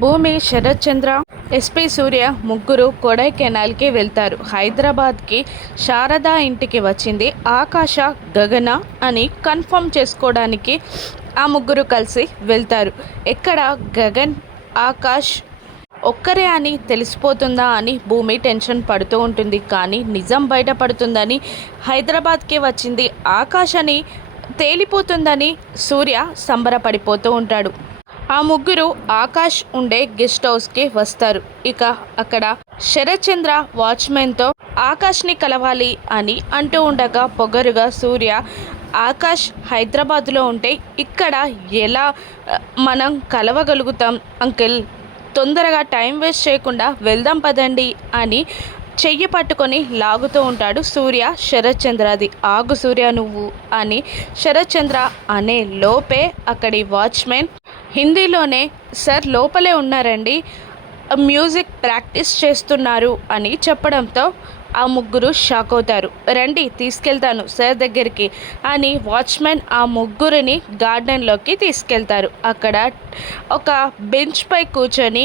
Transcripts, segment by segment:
భూమి, శరత్ చంద్ర, ఎస్పీ సూర్య ముగ్గురు కొడైకెనాల్కి వెళ్తారు. హైదరాబాద్కి శారద ఇంటికి వచ్చింది ఆకాశ, గగన అని కన్ఫర్మ్ చేసుకోవడానికి ఆ ముగ్గురు కలిసి వెళ్తారు. ఎక్కడ గగన్, ఆకాష్ ఒక్కరే అని తెలిసిపోతుందా అని భూమి టెన్షన్ పడుతూ ఉంటుంది. కానీ నిజం బయటపడుతుందని, హైదరాబాద్కి వచ్చింది ఆకాష్ అని తేలిపోతుందని సూర్య సంబరపడిపోతూ ఉంటాడు. ఆ ముగ్గురు ఆకాష్ ఉండే గెస్ట్ హౌస్కి వస్తారు. ఇక అక్కడ శరత్ చంద్ర వాచ్మెన్తో ఆకాష్ని కలవాలి అని అంటూ ఉండగా పొగరుగా సూర్య, ఆకాష్ హైదరాబాద్లో ఉంటే ఇక్కడ ఎలా మనం కలవగలుగుతాం అంకిల్, తొందరగా టైం వేస్ట్ చేయకుండా వెళ్దాం పదండి అని చెయ్యి పట్టుకొని లాగుతూ ఉంటాడు సూర్య శరత్ చంద్రది. ఆగు సూర్య నువ్వు అని శరత్ చంద్ర అనే లోపే అక్కడి వాచ్మెన్ హిందీలోనే, సార్ లోపలే ఉన్నారండి, మ్యూజిక్ ప్రాక్టీస్ చేస్తున్నారు అని చెప్పడంతో ఆ ముగ్గురు షాక్ అవుతారు. రండి తీసుకెళ్తాను సార్ దగ్గరికి అని వాచ్మెన్ ఆ ముగ్గురిని గార్డెన్లోకి తీసుకెళ్తారు. అక్కడ ఒక బెంచ్ పై కూర్చొని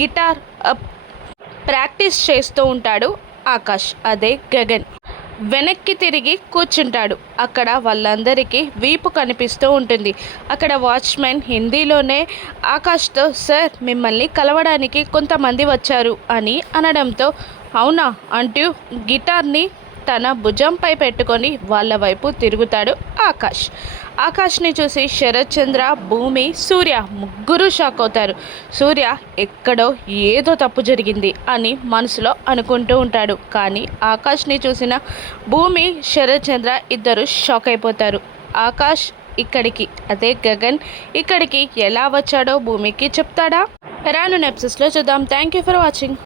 గిటార్ ప్రాక్టీస్ చేస్తూ ఉంటాడు ఆకాష్, అదే గగన్. వెనక్కి తిరిగి కూర్చుంటాడు. అక్కడ వాళ్ళందరికీ వీపు కనిపిస్తూ ఉంటుంది. అక్కడ వాచ్మెన్ హిందీలోనే ఆకాష్తో, సార్ మిమ్మల్ని కలవడానికి కొంతమంది వచ్చారు అని అనడంతో, అవునా అంటూ గిటార్ని తన భుజంపై పెట్టుకొని వాళ్ళ వైపు తిరుగుతాడు ఆకాష్. ఆకాష్ని చూసి శరత్ చంద్ర, భూమి, సూర్య ముగ్గురు షాక్ అవుతారు. సూర్య ఎక్కడో ఏదో తప్పు జరిగింది అని మనసులో అనుకుంటూ ఉంటాడు. కానీ ఆకాష్ని చూసిన భూమి, శరత్ చంద్ర ఇద్దరు షాక్ అయిపోతారు. ఆకాష్ ఇక్కడికి, అదే గగన్ ఇక్కడికి ఎలా వచ్చాడో భూమికి చెప్తాడా? రాను ఎపిసోడ్స్లో చూద్దాం. Thank you for watching.